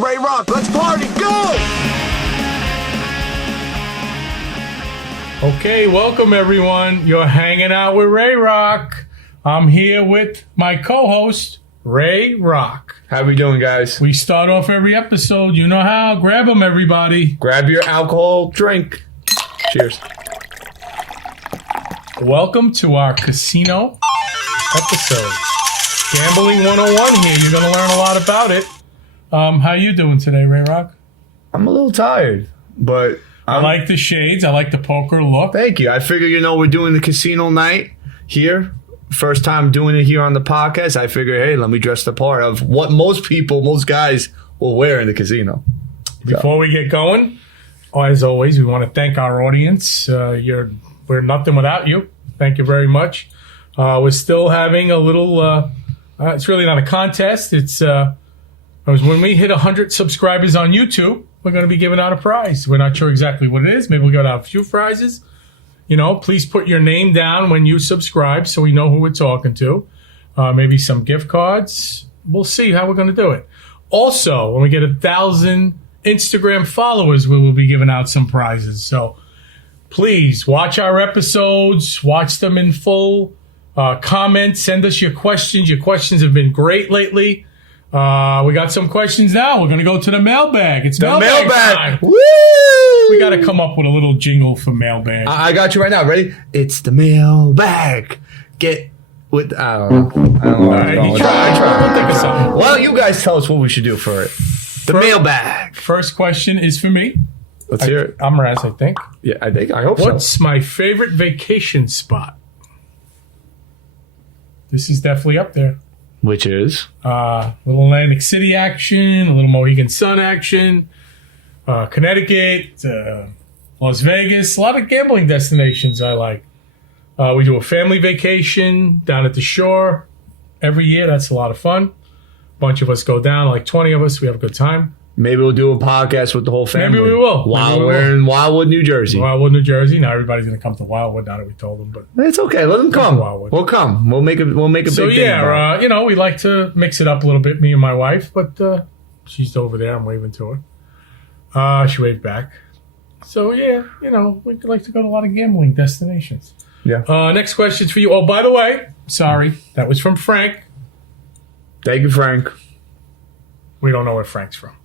Ray Rock. Let's party. Go! Okay, welcome everyone. You're hanging out with Ray Rock. I'm here with my co-host, Ray Rock. How we doing, guys? We start off every episode. You know how. Grab them, everybody. Grab your alcohol drink. Cheers. Welcome to our casino episode. Gambling 101 here. You're going to learn a lot about it. How you doing today, Ray Rock? I'm a little tired, but I like the shades. I like the poker look. Thank you. I figure, we're doing the casino night here. First time doing it here on the podcast. I figure, hey, let me dress the part of what most guys will wear in the casino. Before we get going, as always, we want to thank our audience. We're nothing without you. Thank you very much. We're still having a little, it's really not a contest. It's when we hit 100 subscribers on YouTube, we're going to be giving out a prize. We're not sure exactly what it is. Maybe we'll get out a few prizes. Please put your name down when you subscribe so we know who we're talking to. Maybe some gift cards. We'll see how we're going to do it. Also, when we get 1,000 Instagram followers, we will be giving out some prizes. So please watch our episodes, watch them in full, comment, send us your questions. Your questions have been great lately. We got some questions now. We're going to go to the mailbag. It's mailbag time. Woo! We got to come up with a little jingle for mailbag. I got you right now. Ready? It's the mailbag. Get with, I don't know. All right, try. We'll think of something. Why don't you guys tell us what we should do for it? The mailbag. First question is for me. Let's hear it. I'm Raz, I think. Yeah, I hope so. What's my favorite vacation spot? This is definitely up there. Which is? Little Atlantic City action, a little Mohegan Sun action, Connecticut, Las Vegas, a lot of gambling destinations I like. We do a family vacation down at the shore every year. That's a lot of fun. A bunch of us go down, like 20 of us. We have a good time. Maybe we'll do a podcast with the whole family. Maybe we will. While we're in Wildwood, New Jersey. Wildwood, New Jersey. Now everybody's going to come to Wildwood now that we told them. But it's okay. Let them come. We'll come. We'll make a big thing. So yeah, we like to mix it up a little bit, me and my wife. But she's over there. I'm waving to her. She waved back. So yeah, we like to go to a lot of gambling destinations. Yeah. Next question's for you. Oh, by the way, sorry, that was from Frank. Thank you, Frank. We don't know where Frank's from.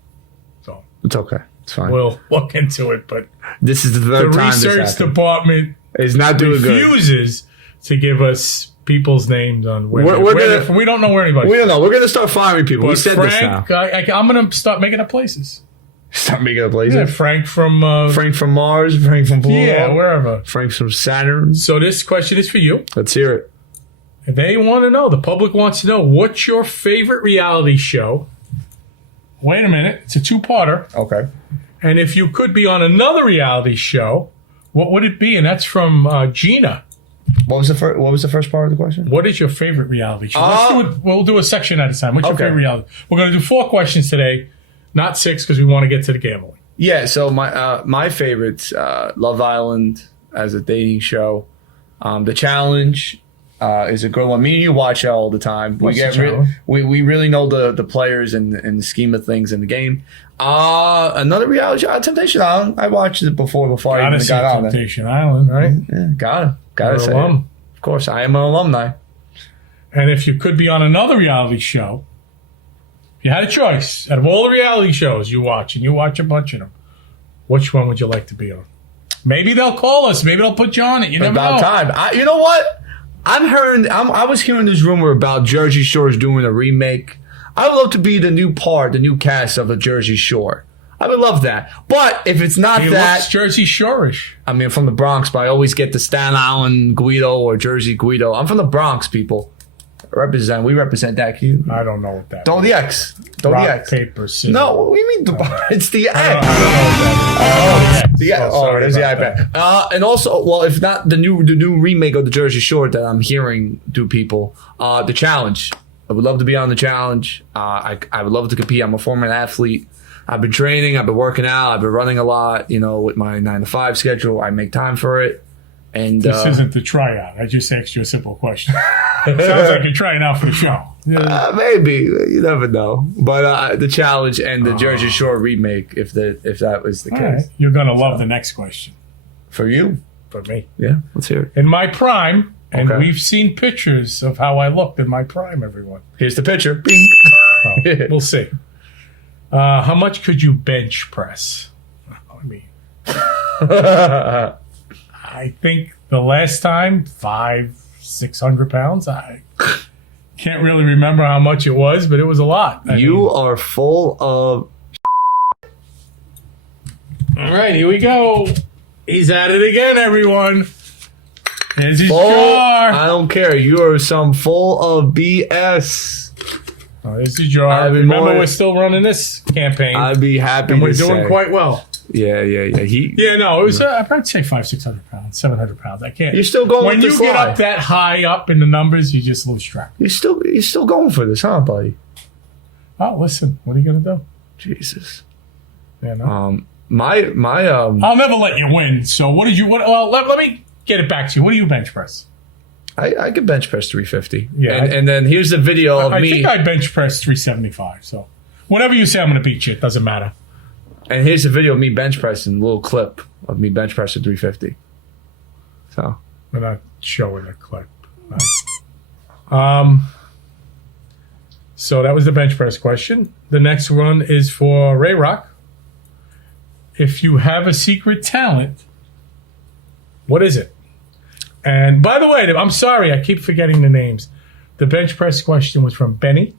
So it's okay. It's fine. We'll look into it, but this is the third time this happened. The research department is not doing refuses to give us people's names on where we don't know where anybody. We don't know. We're gonna start firing people. But we said Frank, this now. I'm gonna start making up places. Start making up places. Yeah, Frank from Mars, Frank from Pluto. Yeah, wherever. Frank from Saturn. So this question is for you. Let's hear it. They want to know. The public wants to know, what's your favorite reality show? Wait a minute. It's a two-parter. Okay. And if you could be on another reality show, what would it be? And that's from Gina. What was the first part of the question? What is your favorite reality show? We'll do a section at a time. What's your favorite reality? We're going to do 4 questions today, not 6, because we want to get to the gambling. Yeah. So my favorites: Love Island as a dating show, The Challenge. Is a good one. Me and you watch it all the time. We really know the players and the scheme of things in the game. Another reality show, Temptation Island. I watched it before I even got on Temptation Island, right? Yeah, gotta say it. Of course, I am an alumni. And if you could be on another reality show, if you had a choice out of all the reality shows you watch, and you watch a bunch of them, which one would you like to be on? Maybe they'll call us. Maybe they'll put you on it. You never know. About time. You know what? I was hearing this rumor about Jersey Shore's doing a remake. I would love to be the new cast of a Jersey Shore. I would love that. But if it's not looks Jersey Shore-ish. I mean, from the Bronx, but I always get the Staten Island Guido or Jersey Guido. I'm from the Bronx, people. We represent that. I don't know what that Don't means. the X. Don't Rock, the X. paper, scissors. No, what do you mean? It's the X. I don't know what that is. The X. There's the iPad. And also, well, if not the new remake of the Jersey Shore that I'm hearing to people, The Challenge. I would love to be on The Challenge. I would love to compete. I'm a former athlete. I've been training. I've been working out. I've been running a lot. With my 9-to-5 schedule, I make time for it. And this isn't the tryout. I just asked you a simple question. Sounds like you're trying out for the show. Yeah. Maybe, you never know. But the challenge and the Jersey Shore remake, if that was the case. Right. You're gonna love the next question. For you? For me. Yeah, let's hear it. In my prime, and Okay. we've seen pictures of how I looked in my prime, everyone. Here's the picture. Bing. Well, we'll see. How much could you bench press? I mean, I think the last time, 500-600 pounds. I can't really remember how much it was, but it was a lot. You are full of. All right, here we go. He's at it again, everyone. Here's his I jar. don't care. You are some full of BS. Oh, here's his jar. I'd be Remember, more- we're still running this campaign, I'd be happy and we're to doing say. quite well. Yeah. Yeah, no, it was. I'd probably say 500-600 pounds, 700 pounds. I can't. You're still going When with you the get slide. up that high up in the numbers, you just lose track. You're still going for this, huh, buddy? Oh, listen, what are you gonna do? Jesus. Yeah, no. My I'll never let you win. So what did you? Well, let me get it back to you. What do you bench press? I could bench press 350. Yeah, and then here's the video of I me. think I bench press 375. So whatever you say, I'm gonna beat you. It doesn't matter. And here's the video of me bench pressing, a little clip of me bench pressing 350. So We're not showing a clip. Right. So that was the bench press question. The next one is for Ray Rock. If you have a secret talent, what is it? And by the way, I'm sorry, I keep forgetting the names. The bench press question was from Benny.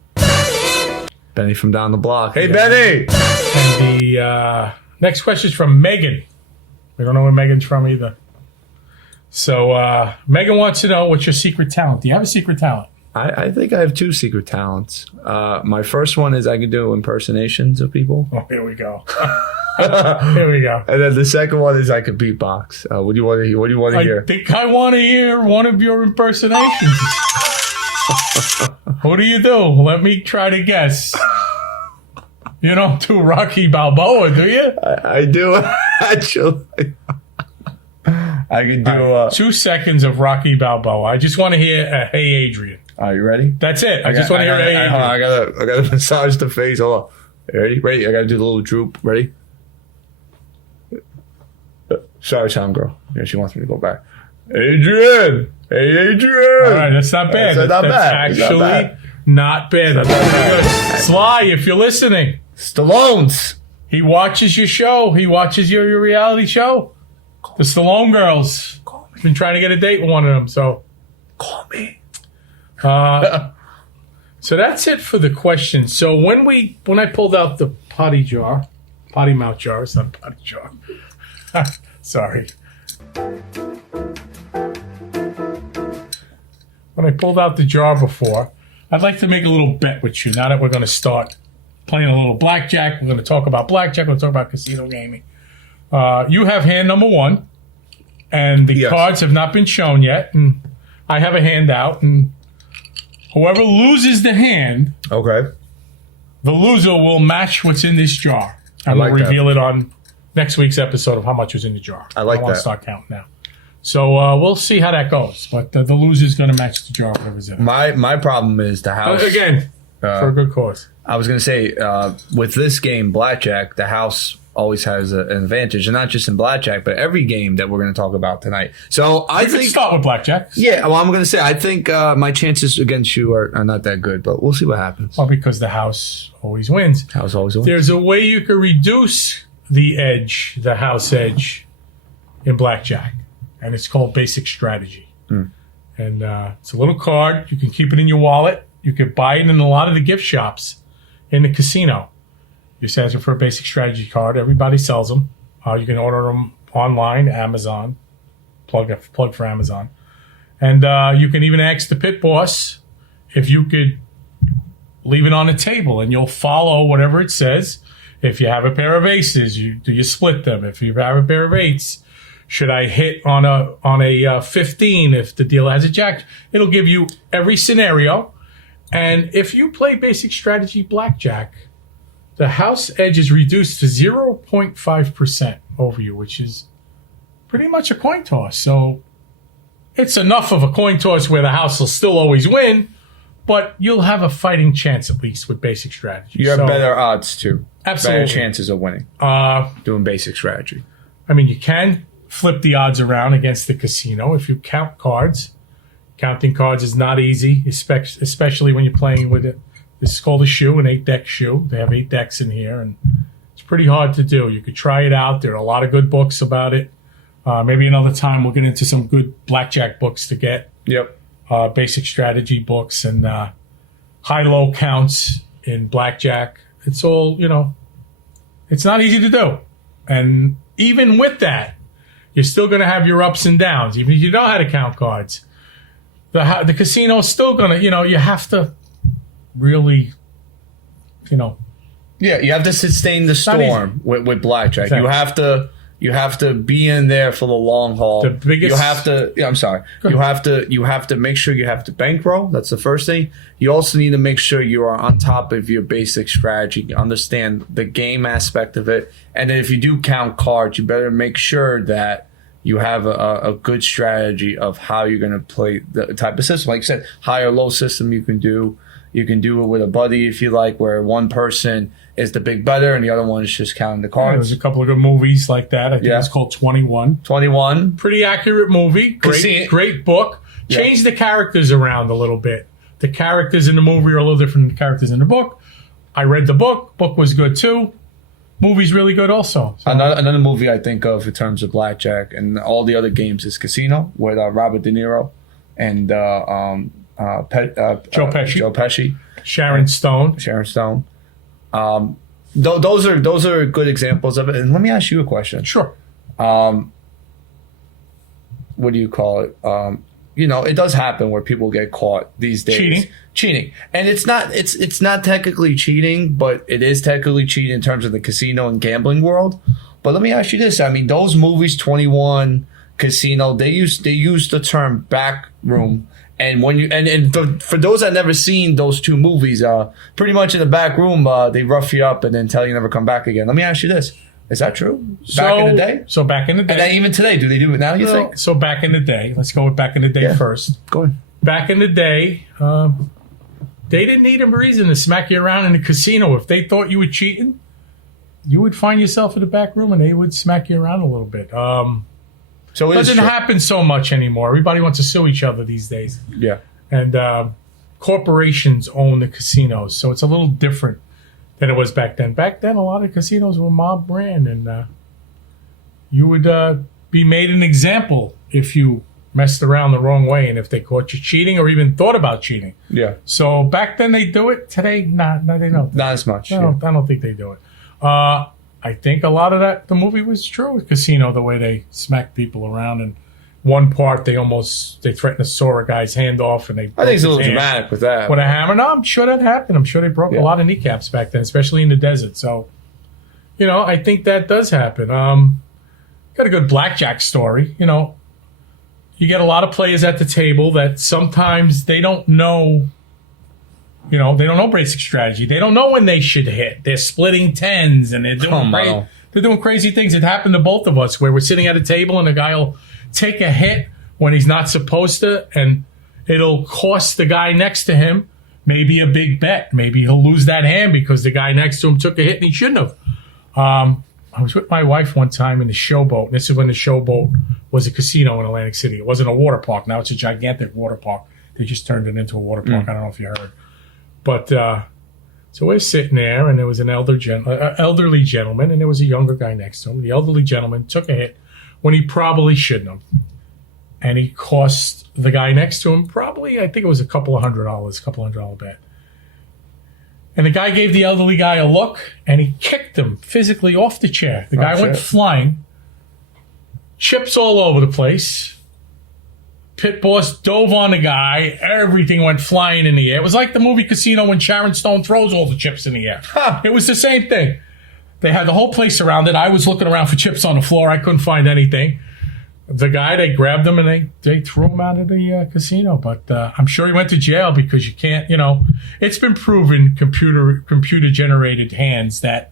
Benny from down the block. Hey, Benny! And the next question is from Megan. We don't know where Megan's from either. So Megan wants to know, what's your secret talent? Do you have a secret talent? I think I have two secret talents. My first one is I can do impersonations of people. Oh, here we go. Here we go. And then the second one is I can beatbox. What do you want to hear? I think I want to hear one of your impersonations. What do you do? Let me try to guess. You don't do Rocky Balboa, do you? I do, actually. I can do... 2 seconds of Rocky Balboa. I just want to hear, hey, Adrian. Are you ready? That's it. I just want to hear, hey, Adrian. I gotta massage the face. Hold on. Ready? Ready? I gotta do the little droop. Ready? Sorry, sound girl. Yeah, she wants me to go back. Adrian! Hey, Adrian! All right, that's not bad. That's not That's bad. It's actually not bad. That's pretty good. Sly, if you're listening, Stallone's. he watches your show. He watches your reality show. The Stallone girls. He's been trying to get a date with one of them. So, Call me. so that's it for the questions. So when I pulled out the potty mouth jar, it's not a potty jar. Sorry. When I pulled out the jar before, I'd like to make a little bet with you. Now that we're going to start playing a little blackjack, we're going to talk about blackjack. We're going to talk about casino gaming. You have hand number 1, and the Yes. cards have not been shown yet. And I have a hand out, and whoever loses the hand, Okay. the loser will match what's in this jar. And like we'll that. reveal it on next week's episode of how much was in the jar. I like want to that. start counting now. So we'll see how that goes. But the loser's going to match the jar, whatever's in it. My problem is the house. Again, for a good cause. I was going to say, with this game, Blackjack, the house always has an advantage. And not just in Blackjack, but every game that we're going to talk about tonight. So I We could think... start with blackjack. Yeah, well, I'm going to say, I think my chances against you are not that good. But we'll see what happens. Well, because the house always wins. House always wins. There's a way you can reduce the edge, the house edge, in blackjack. And it's called basic strategy. And it's a little card. You can keep it in your wallet. You can buy it in a lot of the gift shops in the casino. You just ask for a basic strategy card. Everybody sells them. You can order them online, Amazon. Plug for Amazon. And you can even ask the pit boss if you could leave it on the table, and you'll follow whatever it says. If you have a pair of aces, do you split them? If you have a pair of eights, should I hit on a 15 if the dealer has a jack? It'll give you every scenario. And if you play basic strategy blackjack, the house edge is reduced to 0.5% over you, which is pretty much a coin toss. So it's enough of a coin toss where the house will still always win, but you'll have a fighting chance at least with basic strategy. You have better odds too. Absolutely. Better chances of winning. Doing basic strategy. I mean, you can flip the odds around against the casino if you count cards. Counting cards is not easy, especially when you're playing with it. This is called a shoe, an 8-deck shoe. They have 8 decks in here, and it's pretty hard to do. You could try it out. There are a lot of good books about it. Maybe another time we'll get into some good blackjack books to get. Yep. Basic strategy books and high-low counts in blackjack. It's all, it's not easy to do. And even with that, you're still going to have your ups and downs, even if you know how to count cards. The casino is still going to, you have to really, Yeah, you have to sustain the storm with blackjack. Exactly. You have to be in there for the long haul. The biggest. You have to. Yeah, I'm sorry. You have to make sure you have to bankroll. That's the first thing. You also need to make sure you are on top of your basic strategy. Understand the game aspect of it, and then if you do count cards, you better make sure that you have a good strategy of how you're going to play the type of system. Like you said, high or low system you can do. You can do it with a buddy if you like, where one person is the big better and the other one is just counting the cards. There's a couple of good movies like that. I think it's called 21. 21. Pretty accurate movie. Great book. Change the characters around a little bit. The characters in the movie are a little different than the characters in the book. I read the book. Book was good too. Movie's really good also. So. Another movie I think of in terms of blackjack and all the other games is Casino with Robert De Niro and Joe Pesci. Sharon Stone. Those are good examples of it. And let me ask you a question. Sure. What do you call it? It does happen where people get caught these days. Cheating. And it's not technically cheating, but it is technically cheating in terms of the casino and gambling world. But let me ask you this. I mean, those movies, 21, Casino, they use the term back room. And when you for those that never seen those two movies, pretty much in the back room, they rough you up and then tell you never come back again. Let me ask you this. Is that true? Back in the day? So back in the day. And then even today, do they do it now, you think? So back in the day, let's go with back in the day first. Go ahead. Back in the day, they didn't need a reason to smack you around in the casino. If they thought you were cheating, you would find yourself in the back room and they would smack you around a little bit. So it doesn't happen so much anymore. Everybody wants to sue each other these days. Yeah. And corporations own the casinos, so it's a little different than it was back then. Back then, a lot of casinos were mob brand, and you would be made an example if you messed around the wrong way and if they caught you cheating or even thought about cheating. Yeah. So back then they do it. Today, no, they don't. Not as much. I don't think they do it. I think a lot of the movie was true with Casino, the way they smacked people around. And one part, they threatened to saw a guy's hand off, and I think it's a little dramatic with that. With a hammer. No, I'm sure that happened. I'm sure they broke a lot of kneecaps back then, especially in the desert. So, I think that does happen. Got a good blackjack story. You get a lot of players at the table that sometimes they don't know. They don't know basic strategy. They don't know when they should hit. They're splitting tens and they're doing crazy things. It happened to both of us where we're sitting at a table and a guy will take a hit when he's not supposed to, and it'll cost the guy next to him maybe a big bet. Maybe he'll lose that hand because the guy next to him took a hit and he shouldn't have. I was with my wife one time in the Showboat. And this is when the Showboat was a casino in Atlantic City. It wasn't a water park. Now it's a gigantic water park. They just turned it into a water park. I don't know if you heard. But so we're sitting there, and there was an elderly gentleman, and there was a younger guy next to him. The elderly gentleman took a hit when he probably shouldn't have. And he cost the guy next to him probably, I think it was a couple of $100 bet. And the guy gave the elderly guy a look, and he kicked him physically off the chair. The guy went flying, chips all over the place. Pit boss dove on the guy. Everything went flying in the air. It was like the movie Casino when Sharon Stone throws all the chips in the air. It was the same thing. They had the whole place surrounded. I was looking around for chips on the floor. I couldn't find anything. The guy, they grabbed him and they threw him out of the casino. But I'm sure he went to jail because you can't, it's been proven computer generated hands that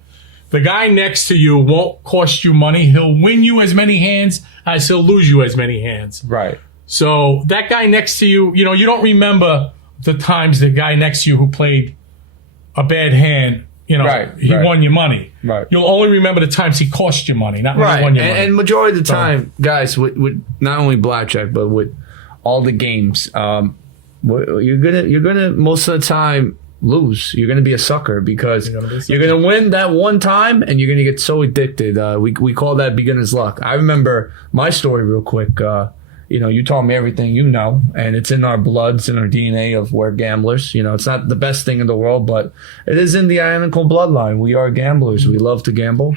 the guy next to you won't cost you money. He'll win you as many hands as he'll lose you as many hands. Right. So that guy next to you, you know, you don't remember the times the guy next to you who played a bad hand, you know, he won your money. Right. You'll only remember the times he cost you money, not when he won your money. And majority of the time, guys, with not only blackjack but with all the games, you're gonna most of the time lose. You're gonna be a sucker because you're gonna win that one time and you're gonna get so addicted. We call that beginner's luck. I remember my story real quick. You know, you taught me everything you know, and it's in our blood, it's in our DNA of we're gamblers. You know, it's not the best thing in the world, but it is in the identical bloodline. We are gamblers. We love to gamble.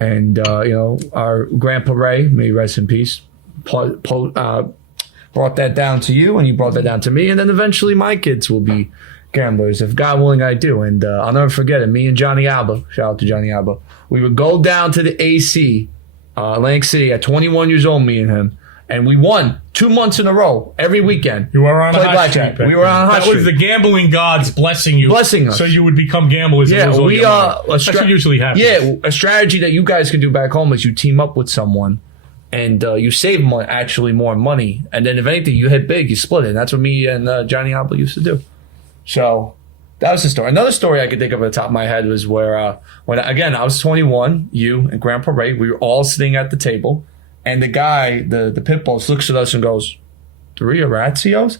And, you know, our Grandpa Ray, may he rest in peace, brought that down to you, and you brought that down to me. And then eventually my kids will be gamblers. If God willing, I do. And I'll never forget it. Me and Johnny Alba, shout out to Johnny Alba, we would go down to the AC, Atlantic City, at 21 years old, me and him. And we won 2 months in a row, every weekend. You were on a hot streak. We were on a hot streak. That was the gambling gods blessing you. Blessing us. So you would become gamblers. Yeah, that's what usually happens. Yeah, a strategy that you guys can do back home is you team up with someone and you save actually more money. And then if anything, you hit big, you split it. And that's what me and Johnny Apple used to do. So that was the story. Another story I could think of at the top of my head was where, when again, I was 21, you and Grandpa Ray, we were all sitting at the table. And the guy, the pit boss, looks at us and goes, 3 Horatios?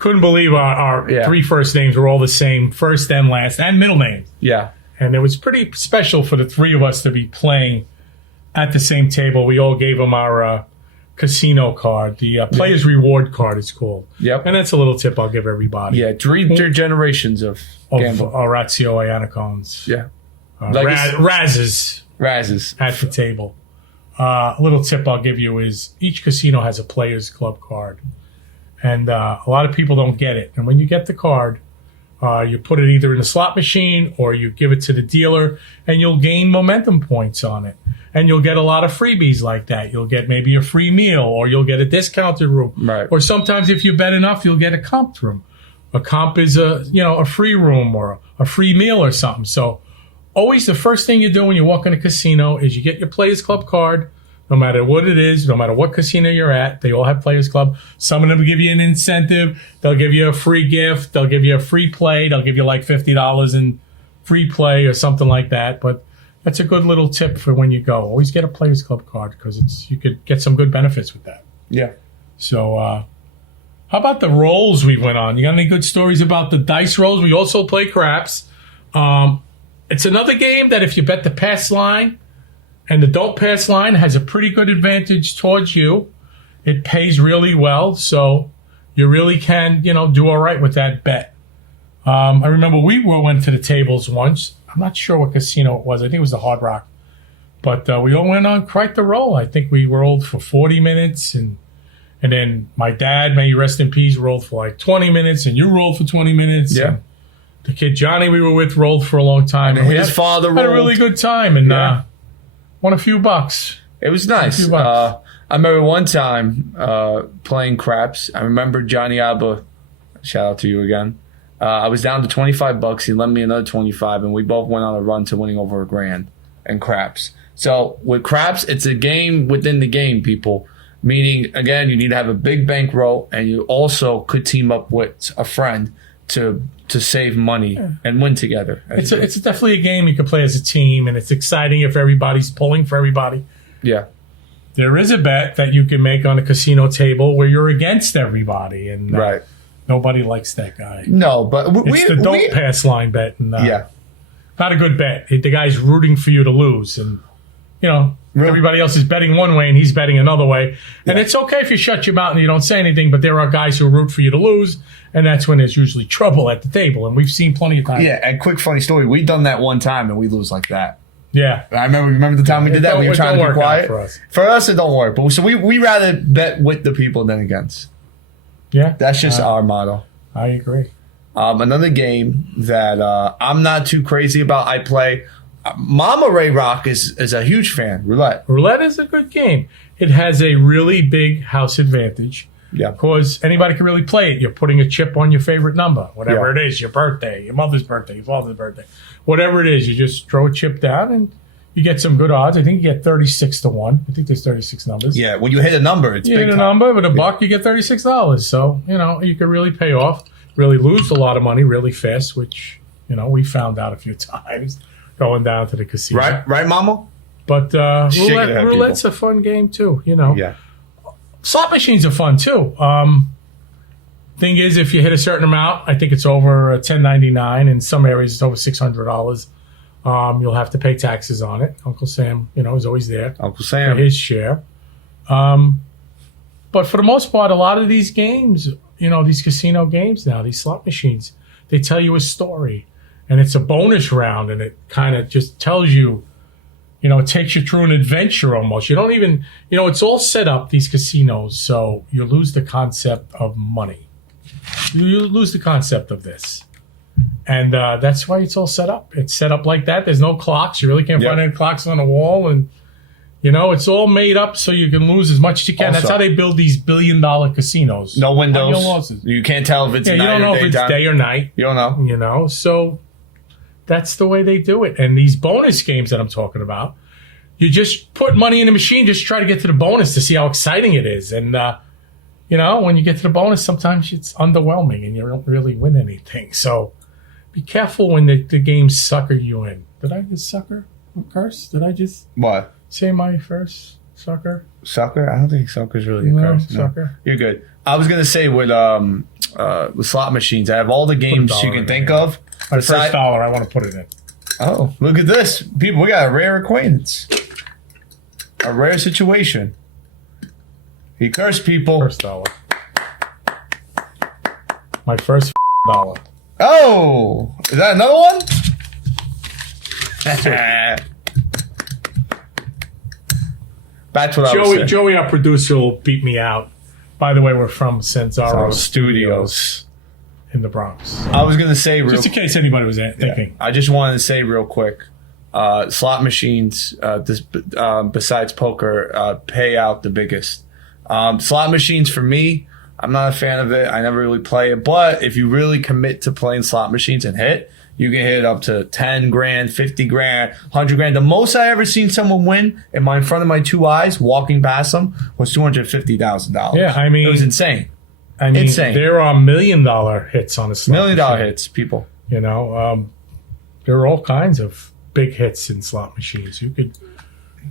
Couldn't believe our 3 first names were all the same, first and last, and middle names. Yeah. And it was pretty special for the 3 of us to be playing at the same table. We all gave him our casino card. The player's reward card is called. Yep. And that's a little tip I'll give everybody. Yeah, 3 generations of gambling. Horatio Ianicones. Yeah. Razes Razes. at the table. A little tip I'll give you is each casino has a player's club card. And a lot of people don't get it. And when you get the card, you put it either in a slot machine or you give it to the dealer, and you'll gain momentum points on it. And you'll get a lot of freebies like that. You'll get maybe a free meal, or you'll get a discounted room. Right. Or sometimes if you bet enough, you'll get a comp room. A comp is a free room or a free meal or something. So always the first thing you do when you walk in a casino is you get your Players Club card, no matter what it is, no matter what casino you're at. They all have Players Club. Some of them will give you an incentive. They'll give you a free gift. They'll give you a free play. They'll give you like $50 in free play or something like that. But that's a good little tip for when you go. Always get a Players Club card because you could get some good benefits with that. Yeah. So how about the rolls we went on? You got any good stories about the dice rolls? We also play craps. It's another game that if you bet the pass line and the don't pass line has a pretty good advantage towards you. It pays really well, so you really can, do all right with that bet. I remember we went to the tables once. I'm not sure what casino it was. I think it was the Hard Rock. But we all went on quite the roll. I think we rolled for 40 minutes, and then my dad, may he rest in peace, rolled for like 20 minutes, and you rolled for 20 minutes. Yeah. The kid Johnny we were with rolled for a long time. And his father rolled. Had a really good time and won a few bucks. It was nice. I remember one time playing craps. I remember Johnny Abba, shout out to you again. I was down to $25. He lent me another 25, and we both went on a run to winning over $1,000 in craps. So with craps, it's a game within the game, people. Meaning, again, you need to have a big bankroll, and you also could team up with a friend to save money and win together. It's definitely a game you can play as a team, and it's exciting if everybody's pulling for everybody. Yeah. There is a bet that you can make on a casino table where you're against everybody, and right. Nobody likes that guy. No, but it's the don't pass line bet, and not a good bet. The guy's rooting for you to lose, and everybody else is betting one way and he's betting another way. And it's okay if you shut your mouth and you don't say anything, but there are guys who root for you to lose, and that's when there's usually trouble at the table. And we've seen plenty of times. Yeah, and quick funny story. We done that one time and we lose like that. Yeah. I remember the time we did that. We were trying to be quiet. For us, it don't work. But so we rather bet with the people than against. Yeah. That's just our motto. I agree. Another game that I'm not too crazy about, I play. Mama Ray Rock is a huge fan. Roulette. Roulette is a good game. It has a really big house advantage. Yeah. Because anybody can really play it. You're putting a chip on your favorite number, whatever it is, your birthday, your mother's birthday, your father's birthday. Whatever it is, you just throw a chip down and you get some good odds. I think you get 36 to 1. I think there's 36 numbers. Yeah, when you hit a number, it's You big hit a time. number with a buck, you get $36. So, you could really pay off, really lose a lot of money really fast, which, we found out a few times going down to the casino. Right, Mama? But Shaking it at roulette's people. a fun game too, Yeah. Slot machines are fun too. Thing is, if you hit a certain amount, I think it's over $10.99. In some areas, it's over $600. You'll have to pay taxes on it. Uncle Sam, is always there Uncle for Sam. his share. But for the most part, a lot of these games, these casino games now, these slot machines, they tell you a story, and it's a bonus round, and it kind of just tells you. It takes you through an adventure almost. You don't even, it's all set up, these casinos, so you lose the concept of money. You lose the concept of this. And that's why it's all set up. It's set up like that. There's no clocks. You really can't find any clocks on the wall. And, it's all made up so you can lose as much as you can. Also, that's how they build these billion-dollar casinos. No windows. No losses. You can't tell if it's Yeah, you night don't know or if it's daytime. day or night. You don't know. So that's the way they do it. And these bonus games that I'm talking about, you just put money in the machine, just try to get to the bonus to see how exciting it is. And, when you get to the bonus, sometimes it's underwhelming and you don't really win anything. So be careful when the games sucker you in. Did I just sucker? A curse? Did I just What? say my first sucker? Sucker? I don't think sucker's really a No, curse. No. sucker. You're good. I was gonna say with slot machines, I have all the games $1 you in can it, think yeah. of. My Beside- first dollar, I want to put it in. Oh, look at this. People, we got a rare acquaintance. A rare situation. He cursed people. First dollar. My first dollar. Oh, is that another one? That's what I was saying. Joey, our producer, will beat me out. By the way, we're from Senzaro Our Studios in the Bronx. I was gonna say real Just in case anybody was thinking. I just wanted to say real quick, slot machines, besides poker, pay out the biggest. Slot machines for me, I'm not a fan of it. I never really play it. But if you really commit to playing slot machines and hit, you can hit up to 10 grand, 50 grand, 100 grand. The most I ever seen someone win in front of my two eyes, walking past them, was $250,000. Yeah, I mean, it was insane. Insane. There are $1 million hits on a slot $1 million machine. hits, people. There are all kinds of big hits in slot machines. You could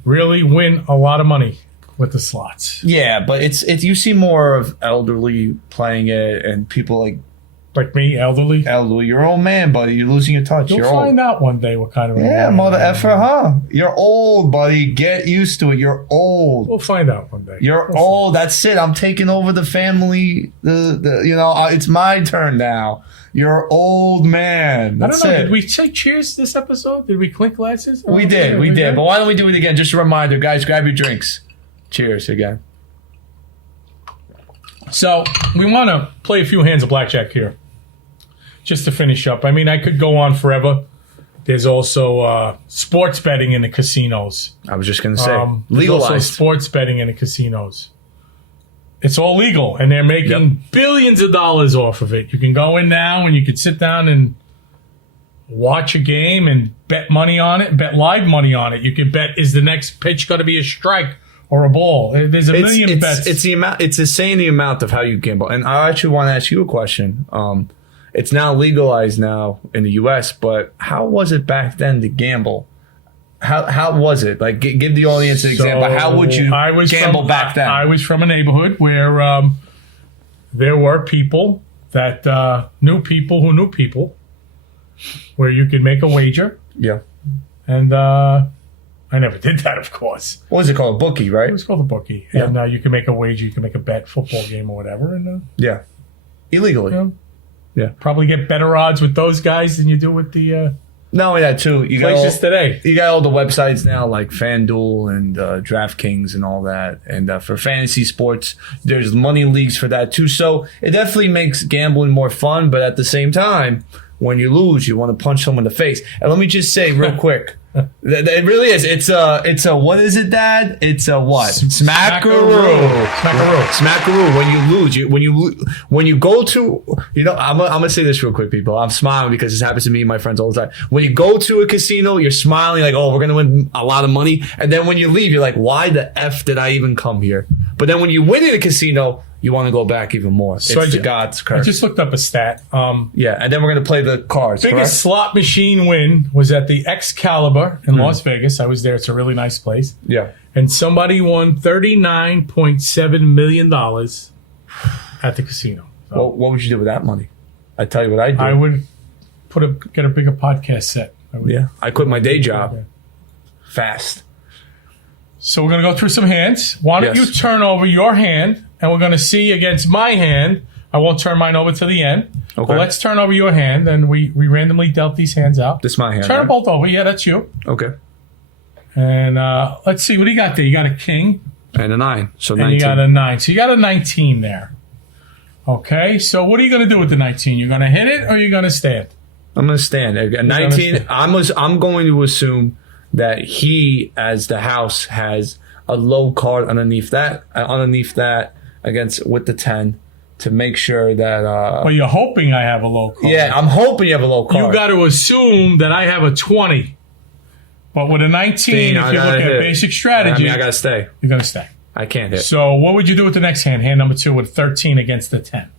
really win a lot of money with the slots. Yeah, but it's you see more of elderly playing it and people Like me, elderly. elderly. You're an old man, buddy. You're losing your touch. You'll You're find old. out one day what kind of a Yeah, man mother I am. effer, huh? You're old, buddy. Get used to it. You're old. We'll find out one day. You're We'll old. That's it. I'm taking over the family. It's my turn now. You're old man. I That's don't know. it. Did we say cheers this episode? Did we clink glasses? We did. But why don't we do it again? Just a reminder, guys. Grab your drinks. Cheers again. So we want to play a few hands of blackjack here, just to finish up. I mean, I could go on forever. There's also sports betting in the casinos. I was just gonna say There's also legalized. sports betting in the casinos. It's all legal, and they're making billions of dollars off of it. You can go in now, and you can sit down and watch a game and bet money on it, bet live money on it. You can bet, is the next pitch going to be a strike or a ball? There's a million bets. It's the amount. It's insane the amount of how you gamble. And I actually want to ask you a question. It's now legalized now in the U.S., but how was it back then to gamble? How was it? Like, give the audience an example. How would you gamble back then? I was from a neighborhood where there were people that knew people who knew people, where you could make a wager. Yeah. And I never did that, of course. What was it called? A bookie, right? It was called a bookie. Yeah. And you can make a wager. You can make a bet, football game or whatever. And Yeah. Illegally. Yeah. probably get better odds with those guys than you do with the Not only that, too. You got places today. You got all the websites now like FanDuel and DraftKings and all that. And for fantasy sports, there's money leagues for that too. So it definitely makes gambling more fun. But at the same time, when you lose, you want to punch someone in the face. And let me just say real quick, It really is. It's a what is it, Dad? It's a what? Smackaroo. Smackaroo. When you go to, I'm gonna say this real quick, people. I'm smiling because this happens to me and my friends all the time. When you go to a casino, you're smiling like, oh, we're gonna win a lot of money, and then when you leave, you're like, why the f did I even come here? But then when you win in a casino, you want to go back even more. So it's the God's curse. I just looked up a stat. Yeah, and then we're going to play the cards. Biggest correct? slot machine win was at the Excalibur in Las Vegas. I was there. It's a really nice place. Yeah. And somebody won $39.7 million at the casino. So Well, what would you do with that money? I tell you what I do. I would get a bigger podcast set. I quit my day job fast. So we're going to go through some hands. Why don't you Yes. turn over your hand, and we're going to see against my hand. I won't turn mine over to the end. Okay. But let's turn over your hand, and we randomly dealt these hands out. This is my hand. Turn right? them both over. Yeah, that's you. Okay. And let's see. What do you got there? You got a king, And a 9. So and 19. you got a 9. So you got a 19 there. Okay. So what are you going to do with the 19? You're going to hit it, or you're going to stand? I'm going to stand. A 19. I'm going to assume that he, as the house, has a low card underneath that against with the 10 to make sure that. Well, you're hoping I have a low card. Yeah, I'm hoping you have a low card. You got to assume that I have a 20. But with a 19, if you look at basic strategy, I got to stay. you're going to stay. I can't hit. So what would you do with the next hand? Hand number 2 with 13 against the 10.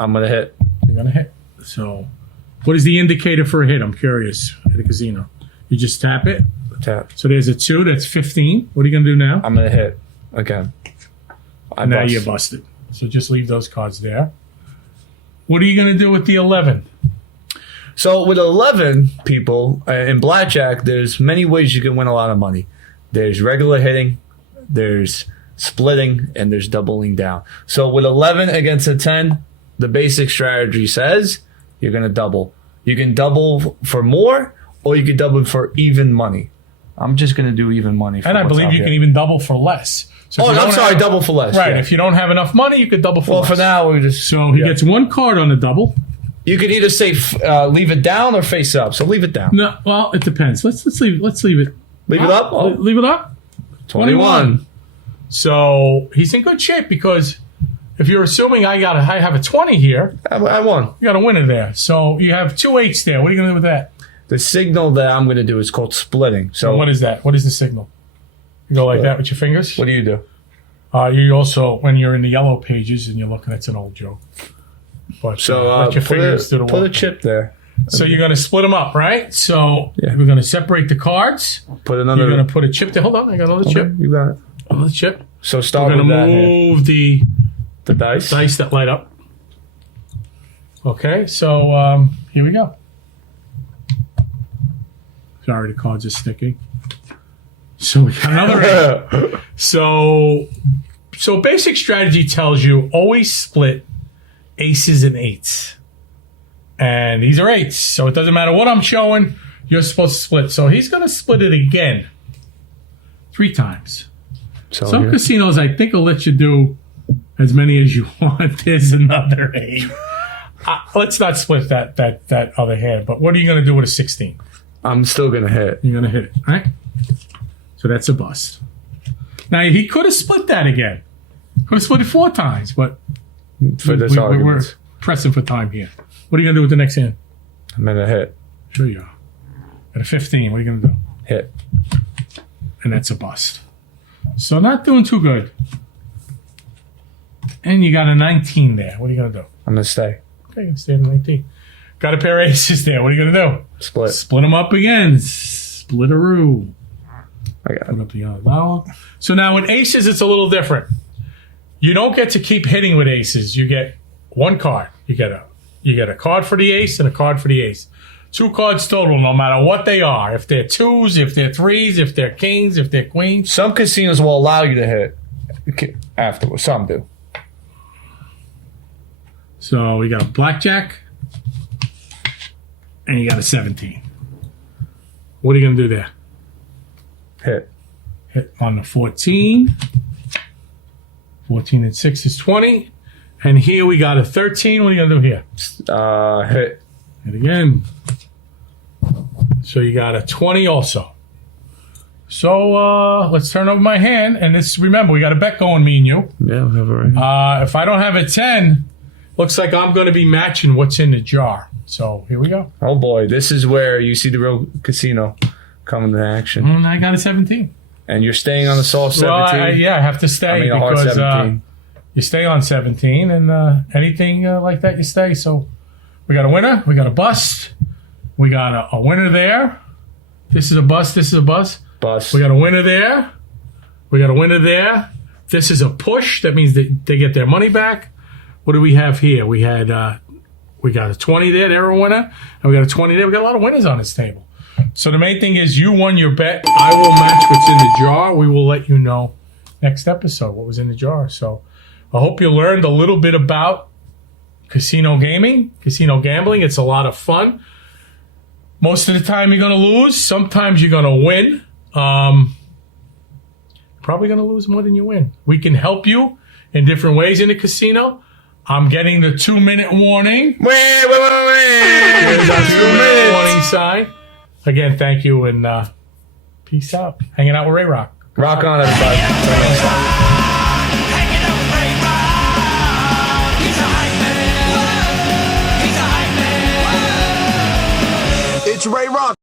I'm going to hit. You're going to hit. So what is the indicator for a hit? I'm curious at a casino. You just tap it. Tap. So there's a 2. That's 15. What are you going to do now? I'm going to hit again. Now you're busted. So just leave those cards there. What are you going to do with the 11? So with 11 people in blackjack, there's many ways you can win a lot of money. There's regular hitting, there's splitting, and there's doubling down. So with 11 against a 10, the basic strategy says you're going to double. You can double for more, or you can double for even money. I'm just going to do even money. And I believe you can even double for less. So if you don't have- double for less. Right. yeah. If you don't have enough money, you could double for Well, less. for now, we just. So he gets 1 card on the double. You could either say leave it down or face up. So leave it down. No, well, it depends. Let's leave it. Leave it up? Oh, Leave it up. 21. So he's in good shape because if you're assuming I have a 20 here, I won. you got a winner there. So you have 2 8s there. What are you going to do with that? The signal that I'm going to do is called splitting. So What is that? What is the signal? You go like that with your fingers? what do you do? You also, when you're in the yellow pages and you're looking, that's an old joke. But So let your fingers do the put a work. chip there. So you're going to split them up, right? So Yeah. we're going to separate the cards. Put another. You're going to put a chip there. Hold on, I got another Okay, chip. you got it. Another chip. So We're start going with to that hand. move the The dice. dice that light up. Okay, so here we go. Sorry, the cards are sticking. So we got another eight. So basic strategy tells you always split aces and 8s. And these are 8s. So it doesn't matter what I'm showing, you're supposed to split. So he's going to split it again 3 times. Some here. casinos, I think, will let you do as many as you want. There's another 8. Let's not split that other hand. But what are you going to do with a 16? I'm still gonna hit. You're going to hit it, right? So that's a bust. Now, he could have split that again. Could have split it 4 times, but For this we're argument, pressing for time here. What are you going to do with the next hand? I'm gonna hit. Sure you are. At a 15, what are you going to do? Hit. And that's a bust. So not doing too good. And you got a 19 there. What are you going to do? I'm gonna stay. Okay, you can stay at 19. Got a pair of aces there. What are you going to do? Split. Split them up again. Splitteroo. I got Put it. up the other vowel. So now with aces, it's a little different. You don't get to keep hitting with aces. You get 1 card. You get a card for the ace and a card for the ace. 2 cards total, no matter what they are. If they're 2s, if they're 3s, if they're kings, if they're queens. Some casinos will allow you to hit afterwards. Some do. So we got a blackjack, and you got a 17. What are you going to do there? Hit. Hit on the 14. 14 and 6 is 20. And here we got a 13. What are you going to do here? Hit. Hit again. So you got a 20 also. So let's turn over my hand. And this, remember, we got a bet going, me and you. Yeah, we have a ring. If I don't have a 10, looks like I'm going to be matching what's in the jar. So here we go. Oh boy, this is where you see the real casino coming to action. And I got a 17. And you're staying on the soft 17? Well, yeah, I have to stay a hard because 17. You stay on 17, and anything like that, you stay. So we got a winner, we got a bust, we got a winner there. This is a bust, this is a bust. Bust. We got a winner there. We got a winner there. This is a push. That means that they get their money back. What do we have here? We got a 20 there. They're a winner. And we got a 20 there. We got a lot of winners on this table. So the main thing is you won your bet. I will match what's in the jar. We will let you know next episode what was in the jar. So I hope you learned a little bit about casino gaming, casino gambling. It's a lot of fun. Most of the time you're going to lose. Sometimes you're going to win. Probably going to lose more than you win. We can help you in different ways in the casino. I'm getting the 2-minute warning. Wait. There's our 2-minute warning sign. Again, thank you and peace out. Hanging out with Ray Rock. Rock on, everybody. It's Ray Rock.